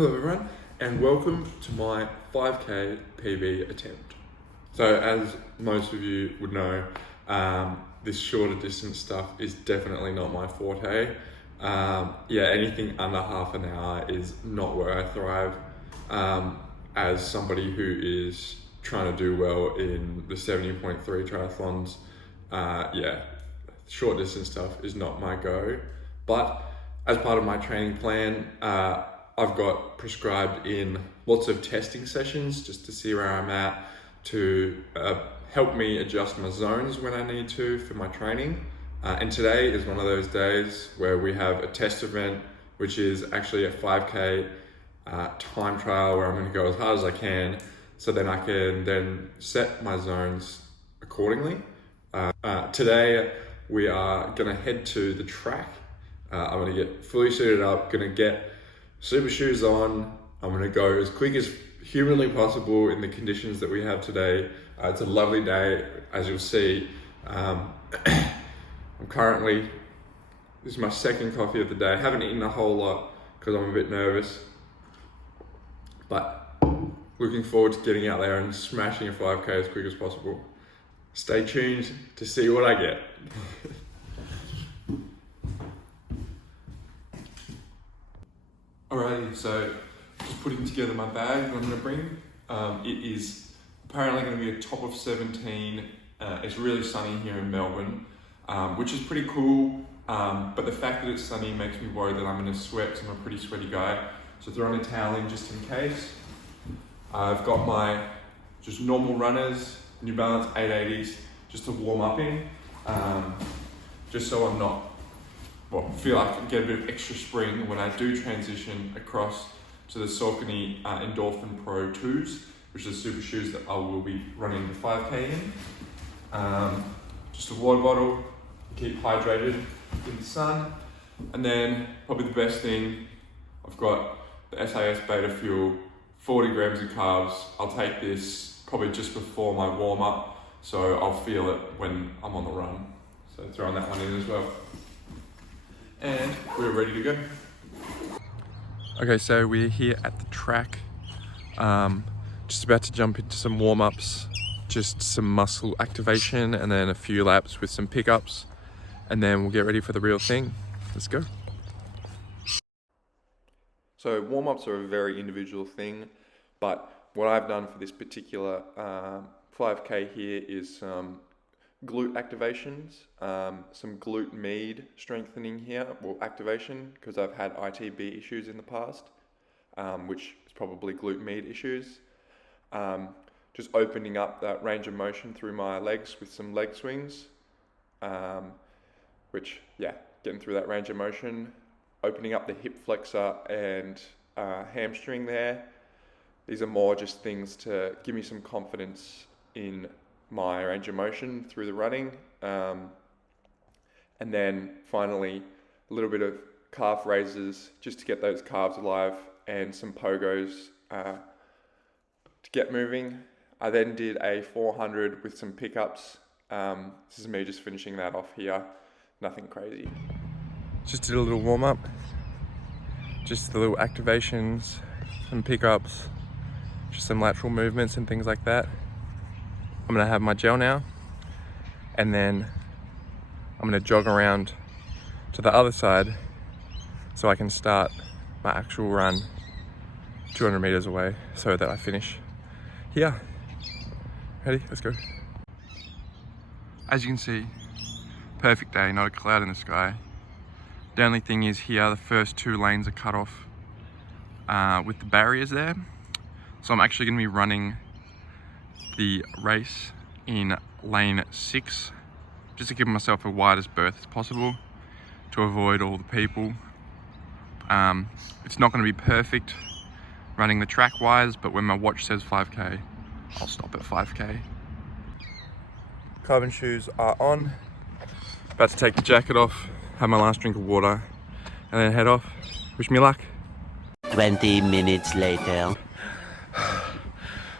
Hello everyone, and welcome to my 5k PB attempt. So as most of you would know, this shorter distance stuff is definitely not my forte. Anything under half an hour is not where I thrive. As somebody who is trying to do well in the 70.3 triathlons, short distance stuff is not my go. But as part of my training plan, I've got prescribed in lots of testing sessions just to see where I'm at, to help me adjust my zones when I need to for my training. And today is one of those days where we have a test event, which is actually a 5k time trial where I'm going to go as hard as I can, so then I can then set my zones accordingly. Today we are going to head to the track. I'm going to get fully suited up, going to get super shoes on. I'm going to go as quick as humanly possible in the conditions that we have today. It's a lovely day, as you'll see. I'm currently, this is my second coffee of the day. I haven't eaten a whole lot because I'm a bit nervous, but looking forward to getting out there and smashing a 5k as quick as possible. Stay tuned to see what I get. Alrighty, so just putting together my bag that I'm going to bring. It is apparently going to be a top of 17. It's really sunny here in Melbourne, which is pretty cool. But the fact that it's sunny makes me worried that I'm going to sweat, because I'm a pretty sweaty guy. So throwing a towel in just in case. I've got my just normal runners, New Balance 880s, just to warm up in, just so I'm not, feel like I get a bit of extra spring when I do transition across to the Saucony Endorphin Pro 2s, which are the super shoes that I will be running the 5k in. Just a water bottle, keep hydrated in the sun. And then probably the best thing, I've got the SAS Beta Fuel, 40 grams of carbs. I'll take this probably just before my warm up, so I'll feel it when I'm on the run. So throwing that one in as well. And we're ready to go. Okay, so we're here at the track. Just about to jump into some warm-ups, just some muscle activation, and then a few laps with some pickups, and then we'll get ready for the real thing. Let's go. So warm-ups are a very individual thing, but what I've done for this particular 5k here is some glute activations, some glute med strengthening here, activation, because I've had ITB issues in the past, which is probably glute med issues. Just opening up that range of motion through my legs with some leg swings, getting through that range of motion, opening up the hip flexor and hamstring there. These are more just things to give me some confidence in my range of motion through the running, and then finally a little bit of calf raises just to get those calves alive, and some pogos to get moving. I then did a 400 with some pickups. This is me just finishing that off here, nothing crazy. Just did a little warm up, just the little activations, some pickups, just some lateral movements and things like that. I'm gonna have my gel now, and then I'm gonna jog around to the other side so I can start my actual run 200 meters away, so that I finish here. Ready? Let's go. As you can see, perfect day, not a cloud in the sky. The only thing is here, the first two lanes are cut off with the barriers there. So I'm actually gonna be running the race in lane 6, just to give myself a widest berth as possible to avoid all the people. It's not going to be perfect running the track wise, but when my watch says 5k, I'll stop at 5k. Carbon shoes are on. About to take the jacket off, have my last drink of water, and then head off. Wish me luck. 20 minutes later.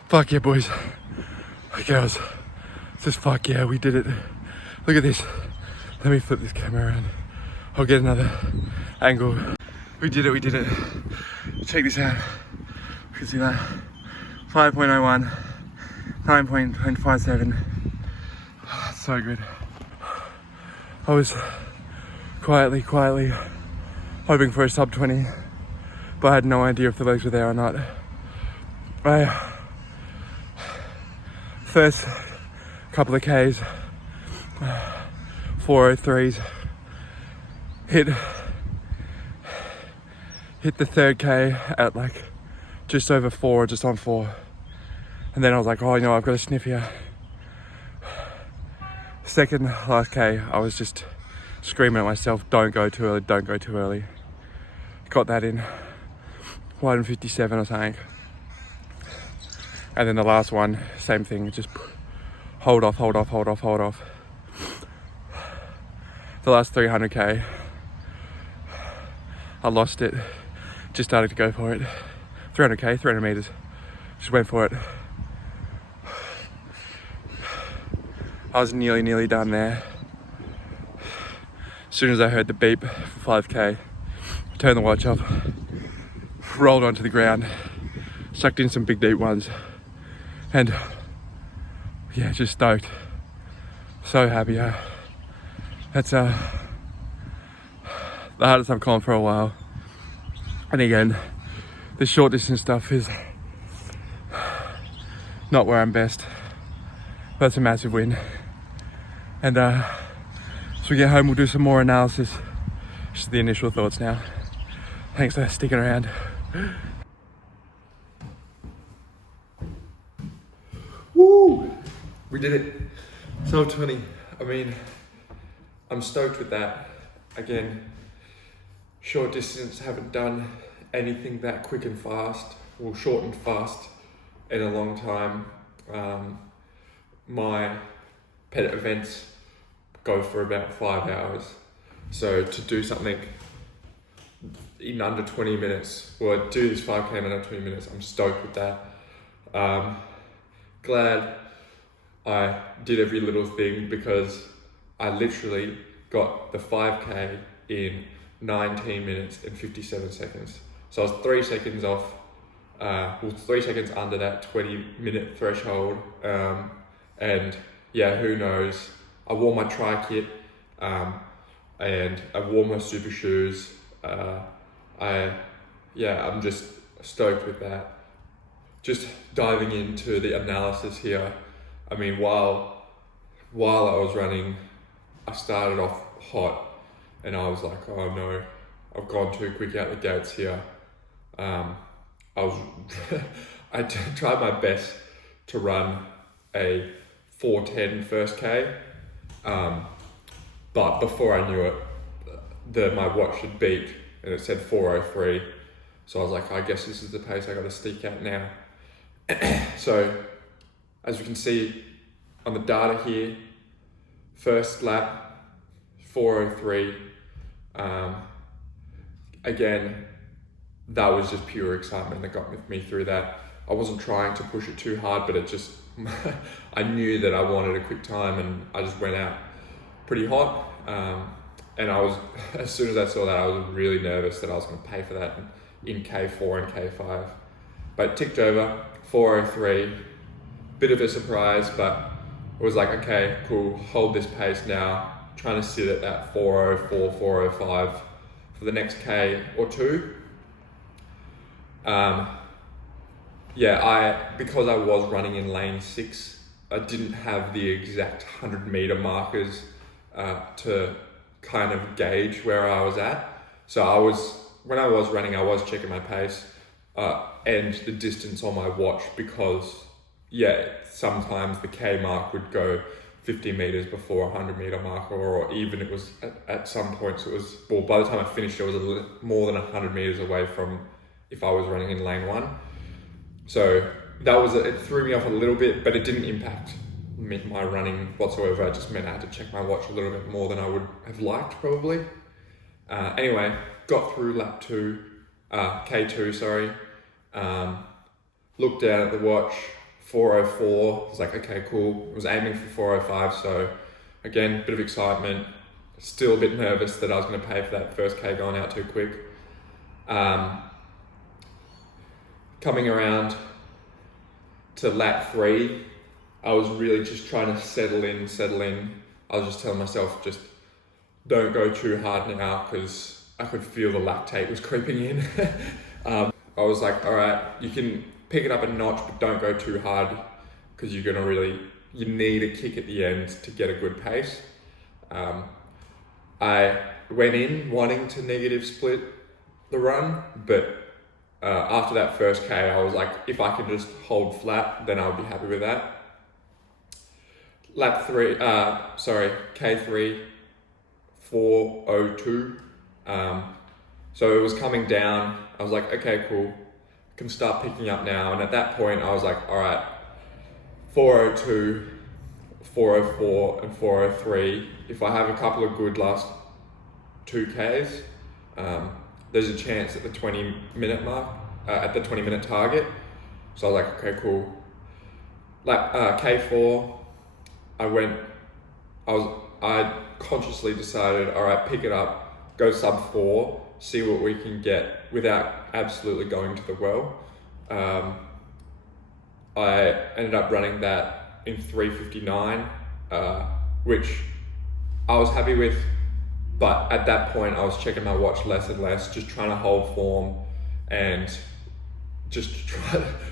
Fuck yeah, boys. Girls, just fuck yeah, we did it. Look at this. Let me flip this camera around. I'll get another angle. We did it, we did it. check this out. You can see that 5.01, 9.57. So good. I was quietly hoping for a sub 20, but I had no idea if the legs were there or not. First couple of Ks, 4:03s, hit the third K at like just over 4, just on 4. And then I was like, oh, you know, I've got a sniff here. Second last K, I was just screaming at myself, don't go too early, don't go too early. Got that in 1:57 or something. And then the last one, same thing, just hold off. The last 300k, I lost it, just started to go for it. 300k, 300 meters, just went for it. I was nearly done there. As soon as I heard the beep for 5k, turned the watch off, rolled onto the ground, sucked in some big deep ones, and yeah, just stoked. So happy. That's the hardest I've gone for a while. And again, the short distance stuff is not where I'm best, but it's a massive win. And as we get home, we'll do some more analysis. Just the initial thoughts now. Thanks for sticking around. Woo! We did it. Sub 20. I mean, I'm stoked with that. Again, short distance, haven't done anything that quick and fast, or short and fast in a long time. My pet events go for about 5 hours. So to do something in under 20 minutes, or do this 5k in under 20 minutes, I'm stoked with that. Glad I did every little thing, because I literally got the 5k in 19 minutes and 57 seconds. So I was 3 seconds off, 3 seconds under that 20-minute threshold. And yeah, who knows? I wore my tri kit, and I wore my super shoes. I'm just stoked with that. Just diving into the analysis here. I mean, while I was running, I started off hot, and I was like, oh no, I've gone too quick out the gates here. I tried my best to run a 4:10 first K, but before I knew it, my watch had beeped and it said 4:03. So I was like, I guess this is the pace I got to stick at now. So as you can see on the data here, first lap 4:03. Again, that was just pure excitement that got me through that. I wasn't trying to push it too hard, but it just I knew that I wanted a quick time, and I just went out pretty hot. And I was, as soon as I saw that, I was really nervous that I was going to pay for that in K4 and K5. But it ticked over, 4:03, bit of a surprise, but it was like, okay, cool, hold this pace now, trying to sit at that 4:04, 4:05 for the next K or two. Because I was running in lane 6, I didn't have the exact 100-meter markers to kind of gauge where I was at. So when I was running, I was checking my pace and the distance on my watch, because sometimes the K mark would go 50 meters before a 100-meter marker, or even it was at some points by the time I finished, it was more than 100 meters away from if I was running in lane 1. So it threw me off a little bit, but it didn't impact my running whatsoever. It just meant I had to check my watch a little bit more than I would have liked, probably. Anyway, got through lap 2, K2, sorry. Looked down at the watch, 4:04. I was like, okay, cool. I was aiming for 4:05, so again, bit of excitement. Still a bit nervous that I was going to pay for that first K going out too quick. coming around to lap 3, I was really just trying to settle in. I was just telling myself, just don't go too hard now, because I could feel the lactate was creeping in. I was like, all right, you can pick it up a notch, but don't go too hard, because you need a kick at the end to get a good pace. I went in wanting to negative split the run, but after that first K, I was like, if I can just hold flat, then I'll be happy with that. K3, 4:02. So it was coming down. I was like, okay, cool. I can start picking up now. And at that point, I was like, all right, 4:02, 4:04, and 4:03. If I have a couple of good last 2Ks, there's a chance at the 20-minute mark, at the 20-minute target. So I was like, okay, cool. K4, I consciously decided, all right, pick it up, go sub 4, see what we can get without absolutely going to the well. I ended up running that in 3:59, which I was happy with, but at that point I was checking my watch less and less, just trying to hold form and just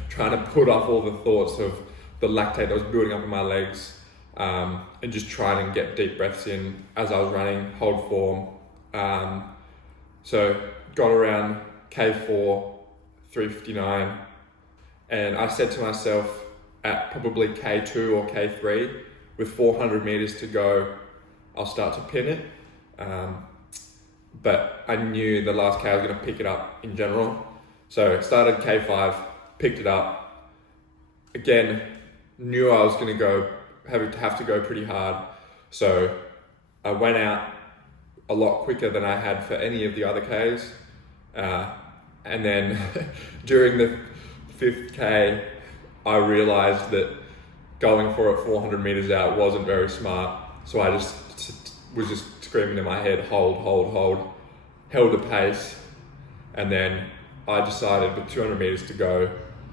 trying to put off all the thoughts of the lactate that was building up in my legs, and just trying to get deep breaths in as I was running, hold form. So got around K4, 3:59, and I said to myself at probably K2 or K3, with 400 meters to go, I'll start to pin it. But I knew the last K I was going to pick it up in general. So started K5, picked it up. Again, knew I was going to have to go pretty hard. So I went out a lot quicker than I had for any of the other Ks. And then during the 5th K, I realized that going for it 400 meters out wasn't very smart. So I was just screaming in my head, hold, held the pace. And then I decided with 200 meters to go, I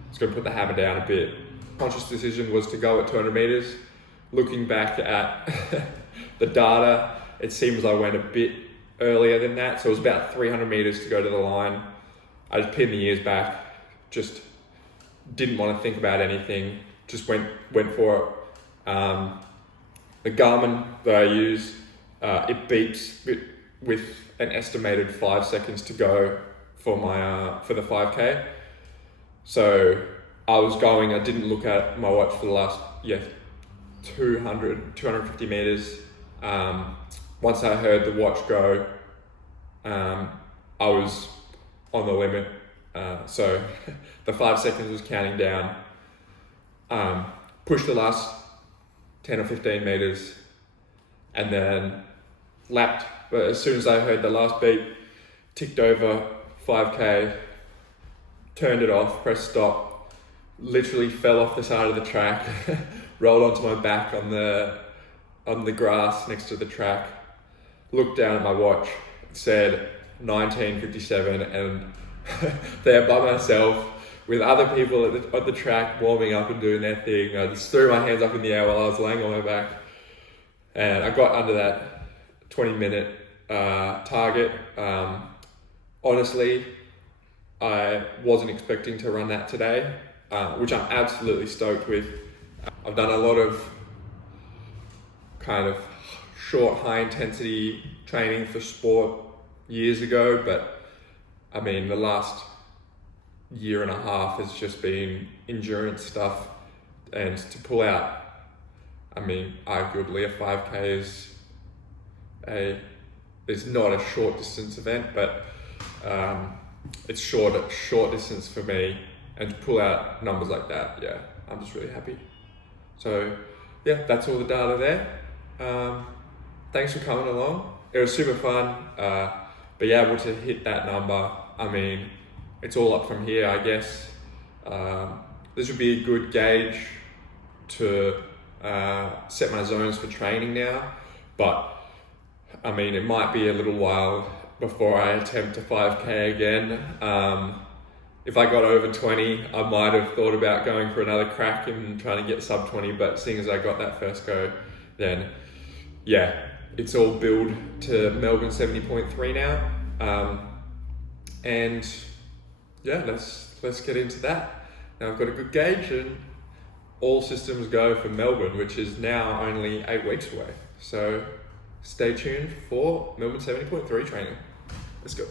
was going to put the hammer down a bit. Conscious decision was to go at 200 meters. Looking back at the data, it seems I went a bit earlier than that. So it was about 300 meters to go to the line. I just pinned the ears back, just didn't want to think about anything, just went for it. The Garmin that I use, it beeps with an estimated 5 seconds to go for the 5K. So I didn't look at my watch for the last 250 meters. Once I heard the watch go, I was on the limit. So the 5 seconds was counting down. Pushed the last 10 or 15 meters and then lapped. But as soon as I heard the last beep, ticked over 5K, turned it off, pressed stop, literally fell off the side of the track, rolled onto my back on the grass next to the track, looked down at my watch, it said 19:57, and there by myself with other people at the track warming up and doing their thing. I just threw my hands up in the air while I was laying on my back, and I got under that 20-minute target. Honestly, I wasn't expecting to run that today, which I'm absolutely stoked with. I've done a lot of kind of short, high intensity training for sport years ago, but I mean, the last year and a half has just been endurance stuff, and to pull out, I mean, arguably a 5K is not a short distance event, but it's short distance for me, and to pull out numbers like that, yeah, I'm just really happy. So yeah, that's all the data there. Thanks for coming along. It was super fun. Be able to hit that number, I mean, it's all up from here, I guess. This would be a good gauge to set my zones for training now, but I mean, it might be a little while before I attempt a 5K again. if I got over 20, I might have thought about going for another crack and trying to get sub 20, but seeing as I got that first go, then yeah, it's all build to Melbourne 70.3 now. And yeah, let's get into that. Now I've got a good gauge and all systems go for Melbourne, which is now only 8 weeks away. So stay tuned for Melbourne 70.3 training. Let's go.